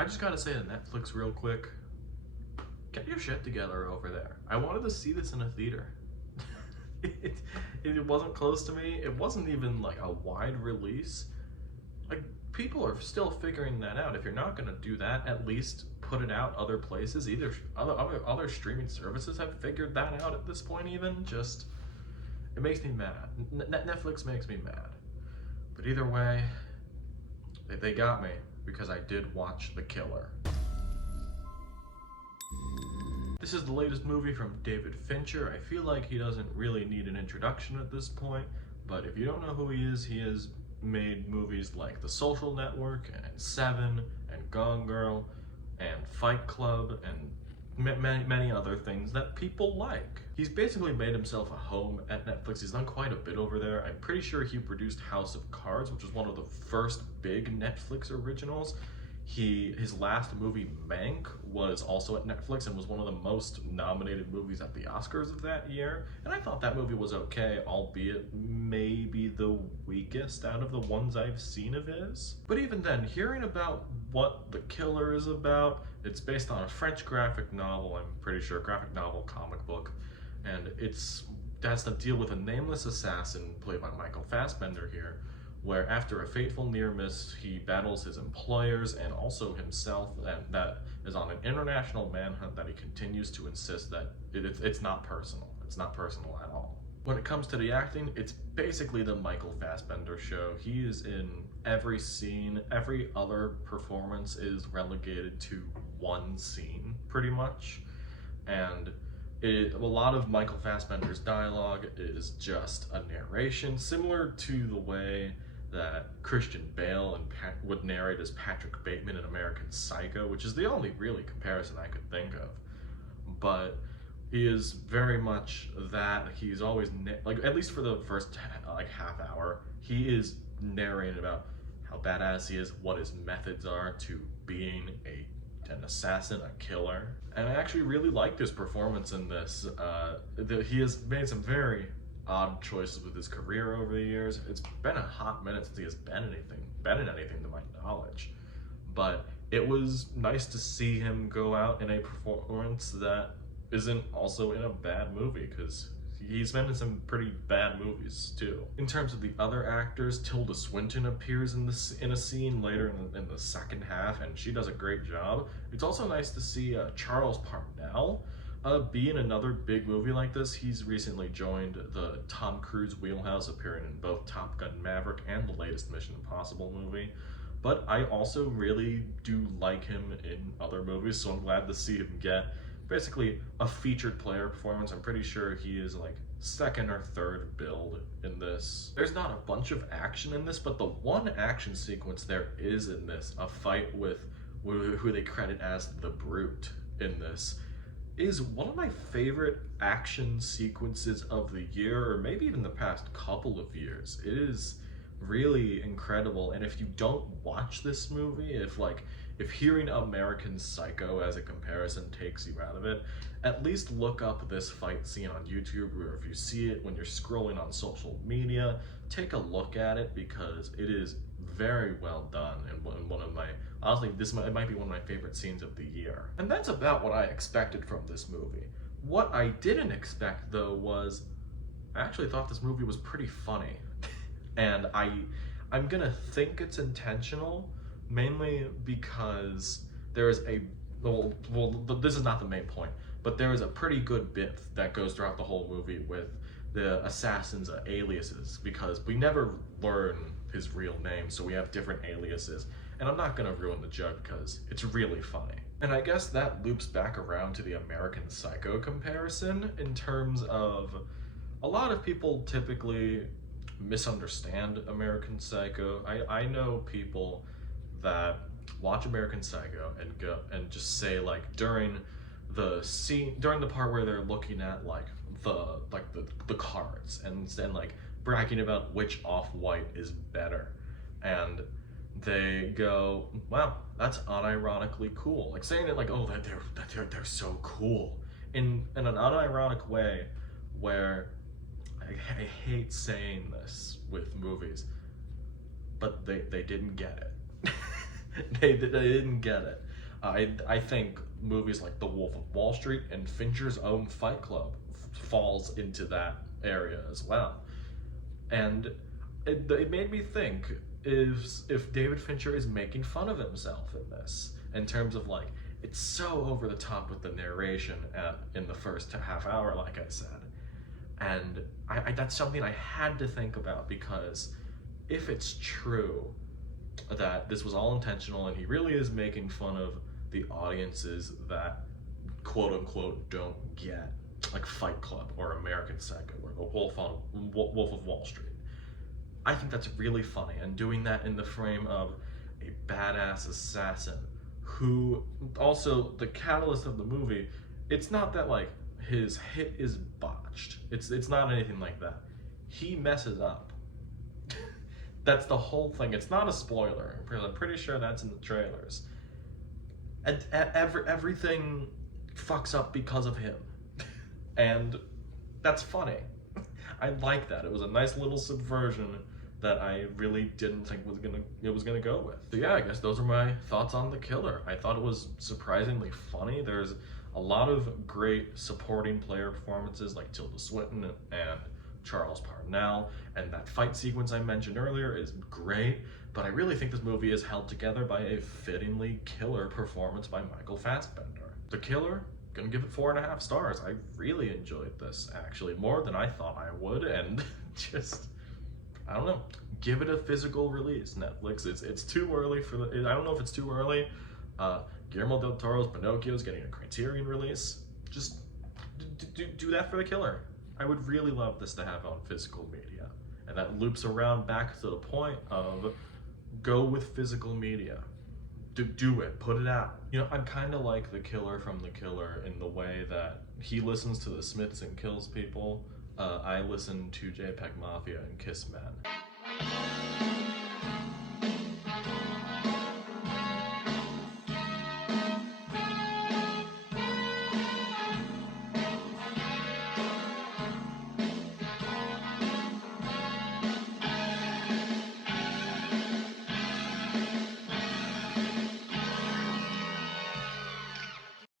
I just gotta say to Netflix real quick, get your shit together over there. I wanted to see this in a theater. it, it wasn't close to me. It wasn't even like a wide release. Like, people are still figuring that out. If you're not gonna do that, at least put it out other places. Either other streaming services have figured that out at this point. Even just, it makes me mad. Netflix makes me mad. But either way, they got me because I did watch The Killer. This is the latest movie from David Fincher. I feel like he doesn't really need an introduction at this point, but if you don't know who he has made movies like The Social Network and Seven and Gone Girl and Fight Club and many other things that people like. He's basically made himself a home at Netflix. He's done quite a bit over there. I'm pretty sure he produced House of Cards, which was one of the first big Netflix originals. His last movie, Mank, was also at Netflix and was one of the most nominated movies at the Oscars of that year. And I thought that movie was okay, albeit maybe the weakest out of the ones I've seen of his. But even then, hearing about what The Killer is about, it's based on a French graphic novel, I'm pretty sure, graphic novel, comic book, and it has to deal with a nameless assassin played by Michael Fassbender here, where after a fateful near miss, he battles his employers and also himself, and that is on an international manhunt that he continues to insist that it's not personal. It's not personal at all. When it comes to the acting, it's basically the Michael Fassbender show. He is in every scene. Every other performance is relegated to one scene, pretty much. And a lot of Michael Fassbender's dialogue is just a narration, similar to the way that Christian Bale would narrate as Patrick Bateman in American Psycho, which is the only really comparison I could think of. But he is very much that. He's always, like, at least for the first half hour, he is narrating about how badass he is, what his methods are to being an assassin, a killer. And I actually really liked his performance in this. He has made some very odd choices with his career over the years. It's been a hot minute since he has been in anything to my knowledge. But it was nice to see him go out in a performance that isn't also in a bad movie, because he's been in some pretty bad movies too. In terms of the other actors, Tilda Swinton appears in a scene later in the second half, and she does a great job. It's also nice to see Charles Parnell be in another big movie like this. He's recently joined the Tom Cruise wheelhouse, appearing in both Top Gun Maverick and the latest Mission Impossible movie. But I also really do like him in other movies, so I'm glad to see him get basically a featured player performance. I'm pretty sure he is like second or third build in this. There's not a bunch of action in this, but the one action sequence there is in this, a fight with who they credit as the Brute in this, is one of my favorite action sequences of the year, or maybe even the past couple of years. It is really incredible, and if you don't watch this movie, if hearing American Psycho as a comparison takes you out of it, at least look up this fight scene on YouTube, or if you see it when you're scrolling on social media, take a look at it, because it is very well done, and one of my, honestly, it might be one of my favorite scenes of the year. And that's about what I expected from this movie. What I didn't expect, though, was I actually thought this movie was pretty funny. And I'm gonna think it's intentional, mainly because there is this is not the main point, but there is a pretty good bit that goes throughout the whole movie with the assassin's aliases, because we never learn his real name, so we have different aliases. And I'm not gonna ruin the joke because it's really funny. And I guess that loops back around to the American Psycho comparison, in terms of a lot of people typically misunderstand American Psycho. I know people that watch American Psycho and go and just say, like, during the part where they're looking at the cards and like bragging about which off-white is better, and they go, wow, that's unironically cool, like saying it like, oh, they're so cool in an unironic way, where I hate saying this with movies, but they didn't get it. They didn't get it. I think movies like The Wolf of Wall Street and Fincher's own Fight Club falls into that area as well. And it made me think, if David Fincher is making fun of himself in this, in terms of like, it's so over the top with the narration in the first half hour, like I said. And that's something I had to think about, because if it's true that this was all intentional and he really is making fun of the audiences that quote unquote don't get like Fight Club or American Psycho or The Wolf of Wall Street, I think that's really funny. And doing that in the frame of a badass assassin who, also the catalyst of the movie, it's not that like his hit is botched. It's not anything like that. He messes up. That's the whole thing. It's not a spoiler. I'm pretty sure that's in the trailers. And everything fucks up because of him. And that's funny. I like that. It was a nice little subversion that I really didn't think it was gonna go with. So yeah, I guess those are my thoughts on The Killer. I thought it was surprisingly funny. There's a lot of great supporting player performances like Tilda Swinton and Charles Parnell, and that fight sequence I mentioned earlier is great, but I really think this movie is held together by a fittingly killer performance by Michael Fassbender. The Killer, gonna give it 4.5 stars. I really enjoyed this, actually, more than I thought I would, and just, I don't know, give it a physical release, Netflix. It's too early for the, I don't know if it's too early. Guillermo del Toro's Pinocchio is getting a Criterion release. Just do that for The Killer. I would really love this to have on physical media. And that loops around back to the point of go with physical media. Do it, put it out. You know, I'm kind of like the killer from The Killer in the way that he listens to the Smiths and kills people. I listen to JPEG Mafia and Kiss Men.